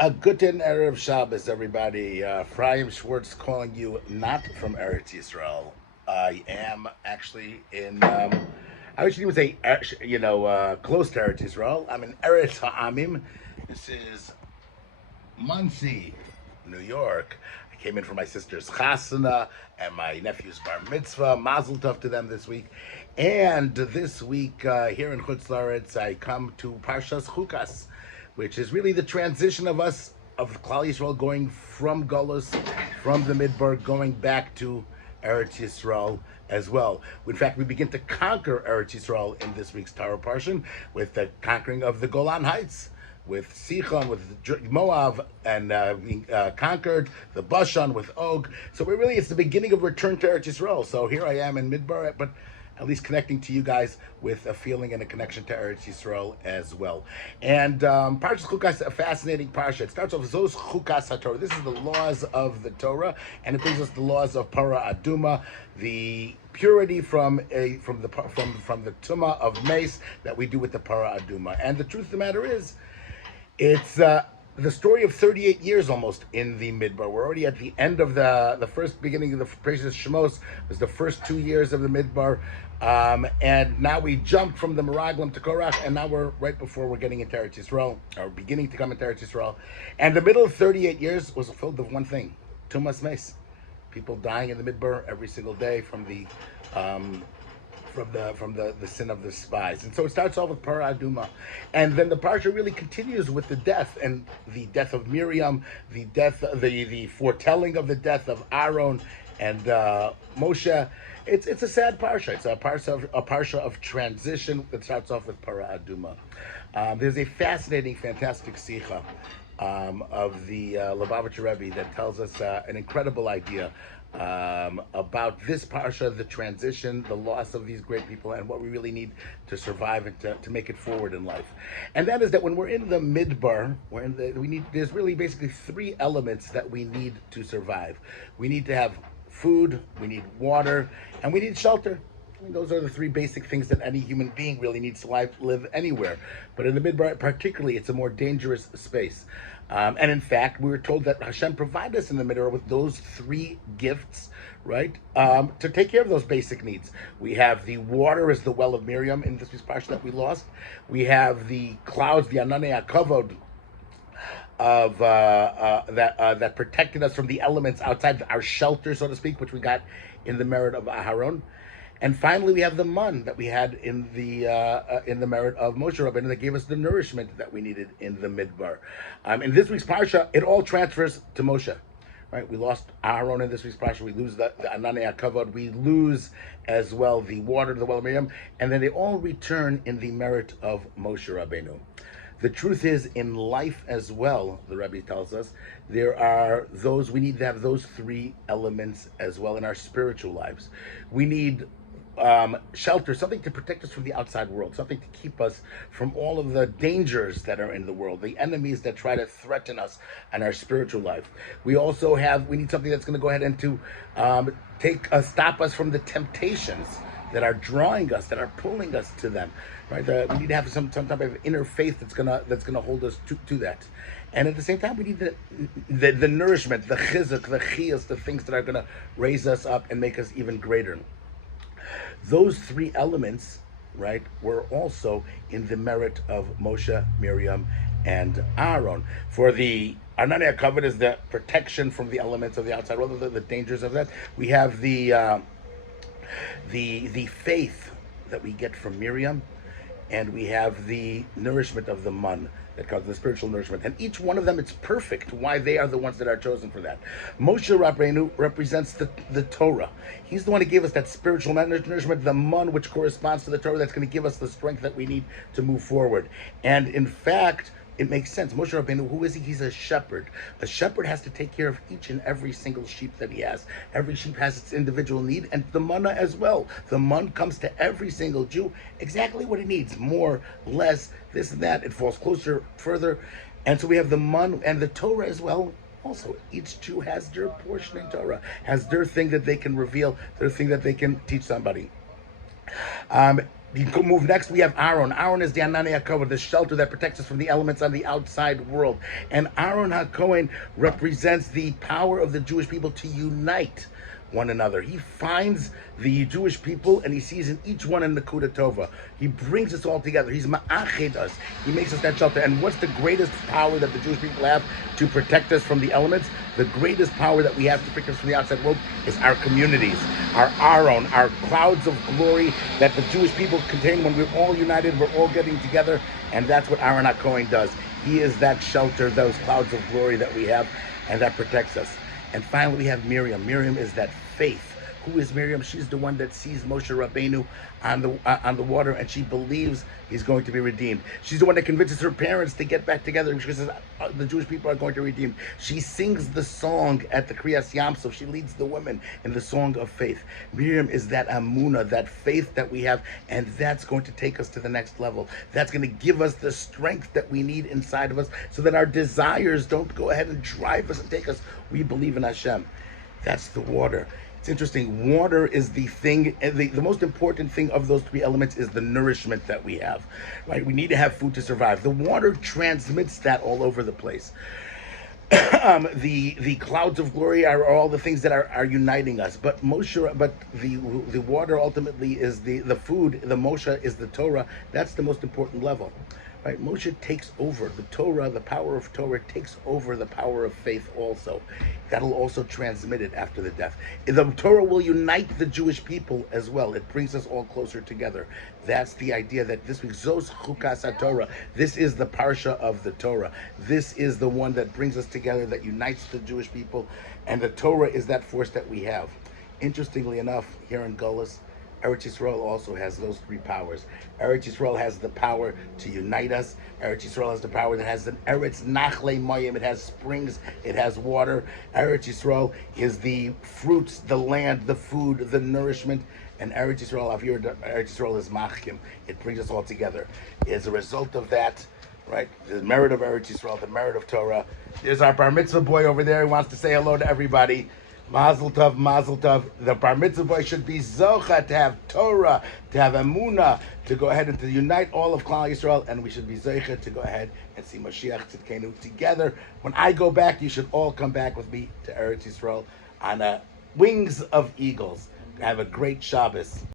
A guten Erev Shabbos, everybody. Ephraim Schwartz calling you not from Eretz Yisrael. I am actually in, I actually would say, close to Eretz Yisrael. I'm in Eretz Ha'amim. This is Monsey, New York. I came in for my sister's chasana and my nephew's bar mitzvah. Mazel tov to them this week. And this week here in Chutz La'aretz, I come to Parshas Chukas, which is really the transition of us, of Klal Yisrael, going from Golus, from the Midbar, going back to Eretz Yisrael as well. In fact, we begin to conquer Eretz Yisrael in this week's Torah Parsha with the conquering of the Golan Heights, with Sichon, with Moab, and being conquered, the Bashan with Og. So it's the beginning of return to Eretz Yisrael. So here I am in Midbar, but at least connecting to you guys with a feeling and a connection to Eretz Yisrael as well. And Parshas Chukas, a fascinating Parsha. It starts off with those Chukas HaTorah. This is the laws of the Torah, and it brings us the laws of Para Aduma, the purity from the Tumah of Mace that we do with the Para Aduma. And the truth of the matter is, it's the story of 38 years almost in the Midbar. We're already at the end of the first beginning of the Parshas Shemos. Was the first 2 years of the Midbar. And now we jumped from the Meraglim to Korach, and now we're right before we're getting into Eretz Yisrael, or beginning to come into Eretz Yisrael. And the middle of 38 years was filled with one thing: Tumas Meis. People dying in the Midbar every single day from the sin of the spies. And so it starts off with Para Aduma, and then the Parsha really continues with the death, and the death of Miriam, the foretelling of the death of Aaron and Moshe. It's a sad Parsha. It's a Parsha of transition that starts off with Para Aduma. There's a fascinating, fantastic Sicha of the Lubavitcher Rebbe that tells us an incredible idea about this Parsha, the transition, the loss of these great people, and what we really need to survive and to make it forward in life. And that is that when we're in the Midbar, there's really basically three elements that we need to survive. We need to have food, we need water, and we need shelter. I mean, those are the three basic things that any human being really needs to live anywhere. But in the Midbar particularly, it's a more dangerous space. And in fact, we were told that Hashem provided us in the Midbar with those three gifts, right? To take care of those basic needs. We have the water as the well of Miriam in this week's Parsha that we lost. We have the clouds, the Ananei HaKavod, of that protected us from the elements outside our shelter, so to speak, which we got in the merit of Aharon. And finally, we have the man that we had in the merit of Moshe Rabbeinu that gave us the nourishment that we needed in the Midbar. In this week's Parsha, it all transfers to Moshe. Right? We lost Aharon in this week's Parsha. We lose the Ananei HaKavod. We lose as well the water, the well of Miriam. And then they all return in the merit of Moshe Rabbeinu. The truth is, in life as well, the Rebbe tells us, we need to have those three elements as well in our spiritual lives. We need shelter, something to protect us from the outside world, something to keep us from all of the dangers that are in the world, the enemies that try to threaten us and our spiritual life. We need something that's going to go ahead and to stop us from the temptations that are drawing us, that are pulling us to them, right? We need to have some type of inner faith that's gonna hold us to that. And at the same time, we need the nourishment, the chizuk, the chiyas, the things that are gonna raise us up and make us even greater. Those three elements, right, were also in the merit of Moshe, Miriam, and Aaron. For the Ananei HaKavod is the protection from the elements of the outside world, the dangers of that. We have the faith that we get from Miriam, and we have the nourishment of the man that comes, the spiritual nourishment. And each one of them, it's perfect why they are the ones that are chosen for that. Moshe Rabbeinu represents the Torah. He's the one who gave us that spiritual nourishment, the man, which corresponds to the Torah, that's going to give us the strength that we need to move forward. And in fact, it makes sense. Moshe Rabbeinu, who is he? He's a shepherd. A shepherd has to take care of each and every single sheep that he has. Every sheep has its individual need, and the manna as well. The man comes to every single Jew exactly what he needs, more, less, this and that. It falls closer, further. And so we have the man and the Torah as well. Also, each Jew has their portion in Torah, has their thing that they can reveal, their thing that they can teach somebody. You can move next. We have Aaron. Aaron is the Anani HaKohen, the shelter that protects us from the elements on the outside world. And Aaron HaKohen represents the power of the Jewish people to unite one another. He finds the Jewish people and he sees in each one a Nakuda Tova. He brings us all together. He's ma'ached us. He makes us that shelter. And what's the greatest power that the Jewish people have to protect us from the elements? The greatest power that we have to protect us from the outside world is our communities, our Aaron, our clouds of glory that the Jewish people contain. When we're all united, we're all getting together, and that's what Aaron HaKohen does. He is that shelter, those clouds of glory that we have, and that protects us. And finally, we have Miriam. Miriam is that faith. Who is Miriam? She's the one that sees Moshe Rabbeinu on the water, and she believes he's going to be redeemed. She's the one that convinces her parents to get back together. She says the Jewish people are going to be redeemed. She sings the song at the Kriyas Yamsuf. She leads the women in the song of faith. Miriam is that amuna, that faith that we have, and that's going to take us to the next level. That's going to give us the strength that we need inside of us so that our desires don't go ahead and drive us and take us. We believe in Hashem. That's the water. It's interesting. Water is the thing, the most important thing of those three elements is the nourishment that we have, right? We need to have food to survive. The water transmits that all over the place. The clouds of glory are all the things that are uniting us. But the water ultimately is the food. The Moshe is the Torah. That's the most important level. Right? Moshe takes over. The Torah, the power of Torah takes over the power of faith also. That'll also transmit it after the death. The Torah will unite the Jewish people as well. It brings us all closer together. That's the idea that this week, Zos Chukas HaTorah, this is the Parsha of the Torah. This is the one that brings us together, that unites the Jewish people. And the Torah is that force that we have. Interestingly enough, here in Golis, Eretz Yisrael also has those three powers. Eretz Yisrael has the power to unite us. Eretz Yisrael has the power that has an Eretz Nachle Mayim. It has springs. It has water. Eretz Yisrael is the fruits, the land, the food, the nourishment. And Eretz Yisrael, Eretz Yisrael is Machkim. It brings us all together. As a result of that, right, the merit of Eretz Yisrael, the merit of Torah. There's our bar mitzvah boy over there. He wants to say hello to everybody. Mazel tov, mazel tov. The bar mitzvah boy should be zocha to have Torah, to have Emunah, to go ahead and to unite all of Klal Yisrael, and we should be zocha to go ahead and see Mashiach Tzidkenu together. When I go back, you should all come back with me to Eretz Yisrael on wings of eagles. Have a great Shabbos.